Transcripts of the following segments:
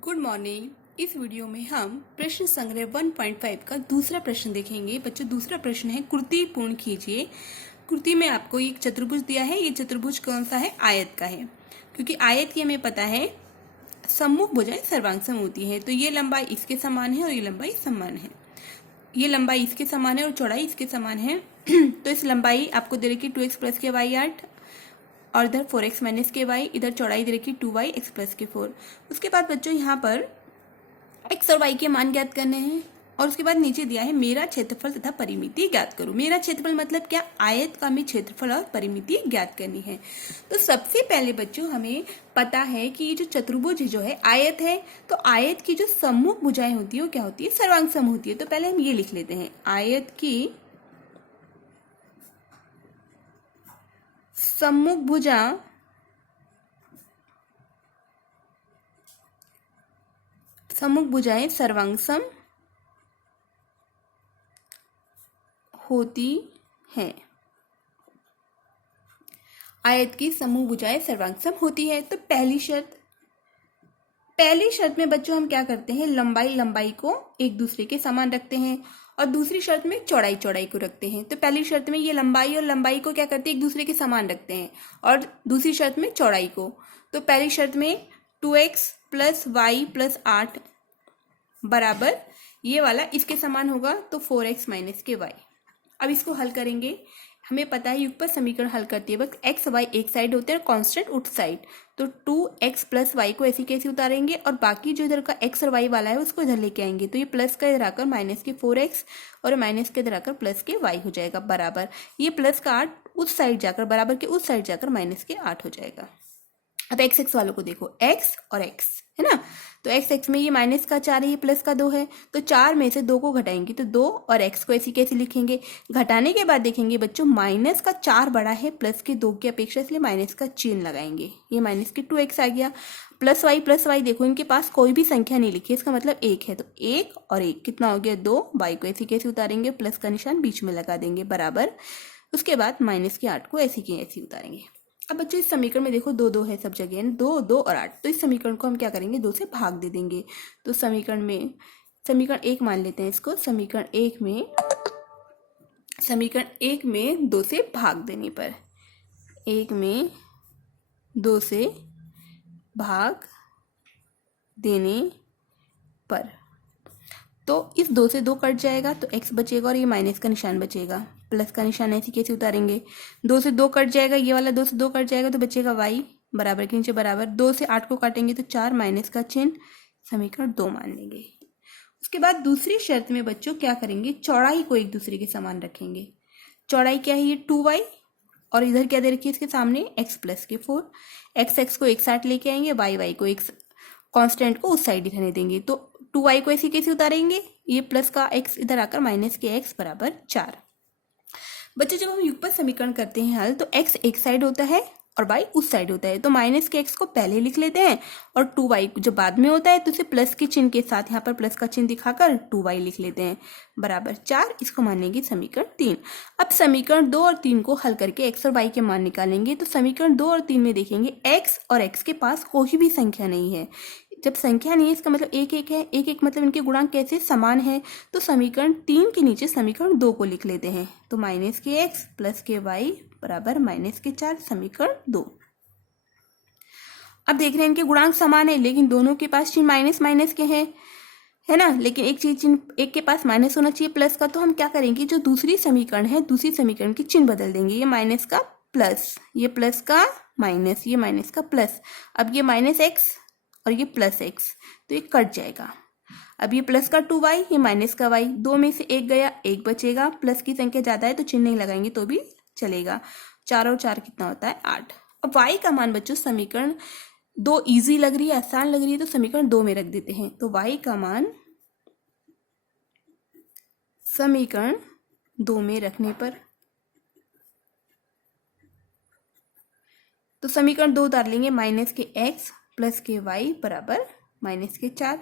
Good morning. इस video में हम प्रश्न संग्रह 1.5 का दूसरा प्रश्न देखेंगे। बच्चों, दूसरा प्रश्न है कुर्ती पूर्ण कीजिए। कुर्ती में आपको एक चतुर्भुज दिया है। ये चतुर्भुज कौन सा है? आयत का है, क्योंकि आयत की हमें पता है सम्मुख भुजाएं सर्वांग होती है। तो ये लंबाई इसके समान है और ये लंबाई समान है। ये लंबाई इसके समान है और चौड़ाई इसके समान है। तो इस लंबाई आपको दे रखी 2x प्लस के y 8 और इधर 4x माइनस के y, इधर चौड़ाई दे रखी 2y x प्लस के 4। उसके बाद बच्चों यहाँ पर x और y के मान ज्ञात करने हैं और उसके बाद नीचे दिया है मेरा क्षेत्रफल तथा परिमिति ज्ञात करो। मेरा क्षेत्रफल मतलब क्या? आयत का हमें क्षेत्रफल और परिमिति ज्ञात करनी है। तो सबसे पहले बच्चों हमें पता है कि ये जो चतुर्भुज जो है आयत है, तो आयत की जो सम्मुख भुजाएं होती है वो क्या होती है? सर्वांग सम होती है। तो पहले हम ये लिख लेते हैं, आयत की सम्मुख भुजा सम्मुख भुजाएं सर्वांगसम होती है। आयत की सम्मुख भुजाएं सर्वांगसम होती है। तो पहली शर्त में बच्चों हम क्या करते हैं? लंबाई को एक दूसरे के समान रखते हैं और दूसरी शर्त में चौड़ाई को रखते हैं। तो पहली शर्त में ये लंबाई और लंबाई को क्या करते हैं? एक दूसरे के समान रखते हैं और दूसरी शर्त में चौड़ाई को। तो पहली शर्त में 2x प्लस y प्लस 8 बराबर ये वाला इसके समान होगा, तो 4x माइनस के y। अब इसको हल करेंगे। हमें पता है युगपत समीकरण हल करते वक्त x y एक साइड होते हैं और कांस्टेंट उठ साइड। तो 2x प्लस y को ऐसी कैसे उतारेंगे और बाकी जो इधर का x और y वाला है उसको इधर लेके आएंगे। तो ये प्लस का इधर आकर माइनस के 4x और माइनस के इधर आकर प्लस के y हो जाएगा बराबर ये प्लस का 8 उस साइड जाकर बराबर के उस साइड जाकर माइनस के 8 हो जाएगा। अब x वालों को देखो, x और x है ना। तो x में ये माइनस का 4 है, ये प्लस का 2 है। तो 4 में से 2 को घटाएंगे तो 2 और x को ऐसी कैसे लिखेंगे? घटाने के बाद देखेंगे बच्चों माइनस का 4 बड़ा है प्लस के 2 की अपेक्षा, इसलिए माइनस का चिन्ह लगाएंगे। ये माइनस के 2x आ गया। प्लस y देखो इनके पास कोई भी संख्या नहीं लिखी, इसका मतलब 1 है। तो 1 और 1 कितना हो गया? 2। y को ऐसी कैसे उतारेंगे? प्लस का निशान बीच में लगा देंगे बराबर। उसके बाद माइनस के 8 को ऐसी की ऐसी उतारेंगे। अब बच्चों इस समीकरण में देखो 2 2 है सब जगह, 2 2 और 8। तो इस समीकरण को हम क्या करेंगे? 2 से भाग दे देंगे। तो समीकरण 1 मान लेते हैं इसको। समीकरण एक में 2 से भाग देने पर, 1 में 2 से भाग देने पर तो इस 2 से 2 कट जाएगा तो x बचेगा और ये माइनस का निशान बचेगा। प्लस का निशान ऐसे कैसे उतारेंगे? 2 से 2 कट जाएगा, ये वाला 2 से 2 कट जाएगा तो बचेगा y बराबर के नीचे बराबर। 2 से 8 को काटेंगे तो 4 माइनस का चिन्ह, समीकरण 2 मान लेंगे। उसके बाद दूसरी शर्त में बच्चों क्या करेंगे? चौड़ाई को एक दूसरे के समान रखेंगे। चौड़ाई क्या है? ये 2y और इधर क्या दे रखी है इसके सामने? x प्लस के 4। x को एक साइड लेके आएंगे, y को एक कांस्टेंट को उस साइड ही रहने देंगे। तो 2y को ऐसे कैसे उतारेंगे? ये प्लस का x इधर आकर माइनस के x बराबर 4। बच्चों जब हम युगपत समीकरण करते हैं हल, तो x एक साइड होता है और y उस साइड होता है। तो माइनस के x को पहले लिख लेते हैं और 2y जो बाद में होता है तो उसे प्लस के चिन्ह के साथ यहाँ पर प्लस का चिन्ह दिखाकर 2y लिख लेते हैं बराबर 4। इसको मानेंगे समीकरण 3। अब समीकरण 2 और 3 को हल करके x और y के मान निकालेंगे। तो समीकरण 2 और 3 में देखेंगे x और x के पास कोई भी संख्या नहीं है। जब संख्या नहीं है इसका मतलब 1 1 है। 1 1 मतलब इनके गुणांक कैसे? समान है। तो समीकरण 3 के नीचे समीकरण 2 को लिख लेते हैं। तो माइनस के x प्लस के y बराबर माइनस के 4, समीकरण 2। अब देख रहे हैं इनके गुणांक समान है लेकिन दोनों के पास चिन्ह माइनस माइनस के हैं, है ना। लेकिन एक चीज चिन्ह एक के पास माइनस होना चाहिए प्लस का। तो हम क्या करेंगे? जो दूसरी समीकरण है दूसरी समीकरण के चिन्ह बदल देंगे। ये माइनस का प्लस, ये प्लस का माइनस, ये माइनस का प्लस। अब ये माइनस x और ये प्लस x तो ये कट जाएगा। अब ये प्लस का 2y, ये माइनस का y, 2 में से 1 गया, 1 बचेगा। प्लस की संख्या ज्यादा है तो चिन्ह नहीं लगाएंगे तो भी चलेगा। 4 और 4 कितना होता है? 8। अब y का मान बच्चों समीकरण 2 इजी लग रही है, आसान लग रही है तो समीकरण 2 में रख देते हैं। तो y का मान समीकरण 2 में रखने पर तो समीकरण 2 उतार लेंगे, माइनस के x प्लस के y बराबर माइनस के 4।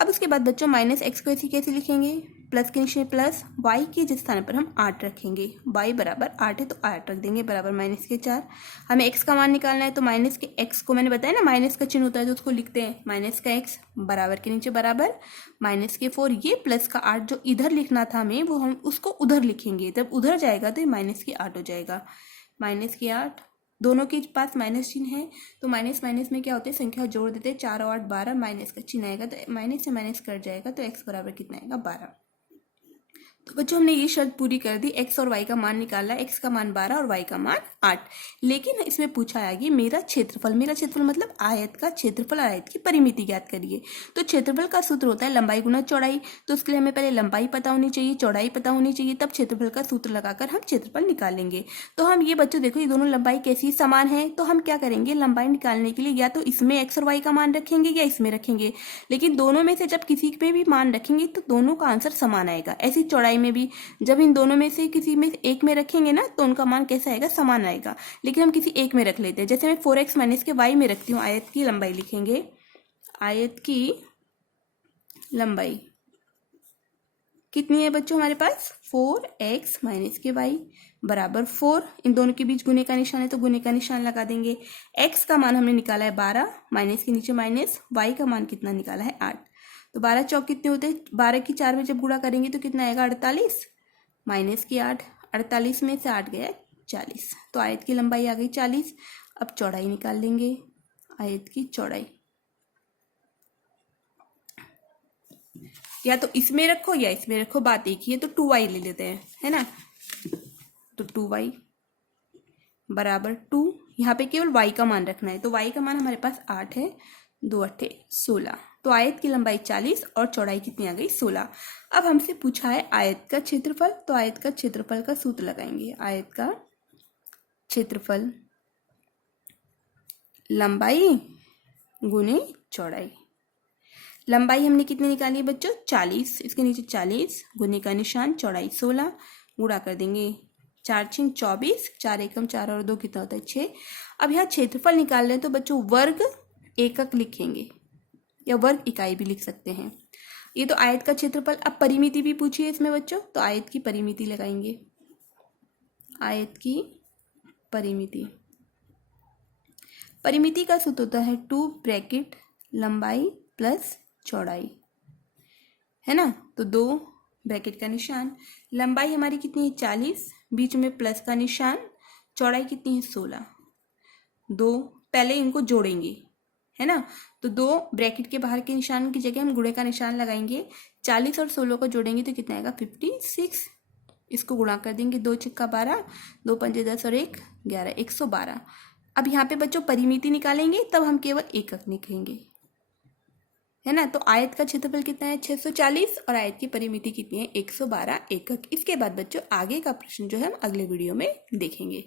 अब उसके बाद बच्चों माइनस x को ऐसे कैसे लिखेंगे? प्लस के नीचे प्लस, y के जिस स्थान पर हम 8 रखेंगे, y बराबर 8 है तो 8 रख देंगे, बराबर माइनस के 4। हमें x का मान निकालना है तो माइनस के x को मैंने बताया ना माइनस का चिन्ह होता है तो उसको लिखते हैं माइनस का x, बराबर के नीचे बराबर माइनस के 4, ये प्लस का 8 जो इधर लिखना था हमें वो हम उसको उधर लिखेंगे, जब उधर जाएगा तो ये माइनस के 8 हो जाएगा, माइनस के 8। दोनों के पास माइनस चिन्ह है तो माइनस माइनस में क्या होता है, संख्या जोड़ देते हैं, 4 और 8 12, माइनस का चिन्ह आएगा तो माइनस से माइनस कट जाएगा तो x बराबर कितना आएगा 12। तो बच्चों हमने ये शर्त पूरी कर दी, x और y का मान निकाला, x का मान 12 और y का मान 8। लेकिन इसमें पूछा है कि मेरा क्षेत्रफल मतलब आयत का क्षेत्रफल, आयत की परिमिति ज्ञात करिए। तो क्षेत्रफल का सूत्र होता है लंबाई गुना चौड़ाई, तो उसके लिए हमें पहले लंबाई पता होनी चाहिए, चौड़ाई पता होनी चाहिए, तब क्षेत्रफल का सूत्र लगाकर हम क्षेत्रफल निकालेंगे। तो हम ये बच्चों देखो ये दोनों लंबाई कैसी समान है, तो हम क्या करेंगे लंबाई निकालने के लिए या तो इसमें x और y का मान रखेंगे या इसमें रखेंगे, लेकिन दोनों में से जब किसी में भी मान रखेंगे तो दोनों का आंसर समान आएगा। ऐसी चौड़ाई में भी जब इन दोनों में से किसी में एक में रखेंगे ना तो उनका मान कैसा आएगा, समान आएगा। लेकिन हम किसी एक में रख लेते हैं, जैसे मैं 4x माइनस के y में रखती हूँ, आयत की लंबाई लिखेंगे, आयत की लंबाई कितनी है बच्चों हमारे पास 4x माइनस के y बराबर 4, इन दोनों के बीच गुने का निशान है तो गुने का निशान लगा देंगे। x का मान हमने निकाला है 12, माइनस के नीचे माइनस, y का मान कितना निकाला है 8, तो 12 चौक कितने होते हैं, 12 की 4 में जब गुणा करेंगे तो कितना आएगा 48, माइनस की 8, 48 में से 8 गया 40, तो आयत की लंबाई आ गई 40। अब चौड़ाई निकाल लेंगे, आयत की चौड़ाई या तो इसमें रखो या इसमें रखो, बात एक ही है, तो 2y ले लेते हैं, है ना। तो 2y बराबर 2, यहाँ पे केवल y का मान रखना है, तो y का मान हमारे पास 8 है, 2 8 16, तो आयत की लंबाई 40 और चौड़ाई कितनी आ गई 16। अब हमसे पूछा है आयत का क्षेत्रफल, तो आयत का क्षेत्रफल का सूत्र लगाएंगे, आयत का क्षेत्रफल लंबाई गुने चौड़ाई। लंबाई हमने कितनी निकाली है बच्चों 40, इसके नीचे 40, गुने का निशान, चौड़ाई 16, गुणा कर देंगे, 4 6 24, 4 एकम 4 और 2 कितना होता है 6। अब यहाँ क्षेत्रफल निकाल रहे हैं तो बच्चों वर्ग एकक लिखेंगे या वर्ग इकाई भी लिख सकते हैं। ये तो आयत का क्षेत्रफल। अब परिमिति भी पूछी है इसमें बच्चों, तो आयत की परिमिति लगाएंगे, आयत की परिमिति, परिमिति का सूत्र होता है 2 ब्रैकेट लंबाई प्लस चौड़ाई, है ना। तो 2 ब्रैकेट का निशान, लंबाई हमारी कितनी है 40, बीच में प्लस का निशान, चौड़ाई कितनी है 16, 2 पहले इनको जोड़ेंगे, है ना। तो 2 ब्रैकेट के बाहर के निशान की जगह हम गुणे का निशान लगाएंगे, 40 और 16 को जोड़ेंगे तो कितना आएगा 56, इसको गुणा कर देंगे, 2 छक्का 12, 2 पंजे 10 और 1 11, 112। अब यहाँ पे बच्चों परिमिति निकालेंगे तब हम केवल एकक लिखेंगे, है ना। तो आयत का क्षेत्रफल कितना है 640 और आयत की परिमिति कितनी है 112 एकक। इसके बाद बच्चों आगे का प्रश्न जो है हम अगले वीडियो में देखेंगे।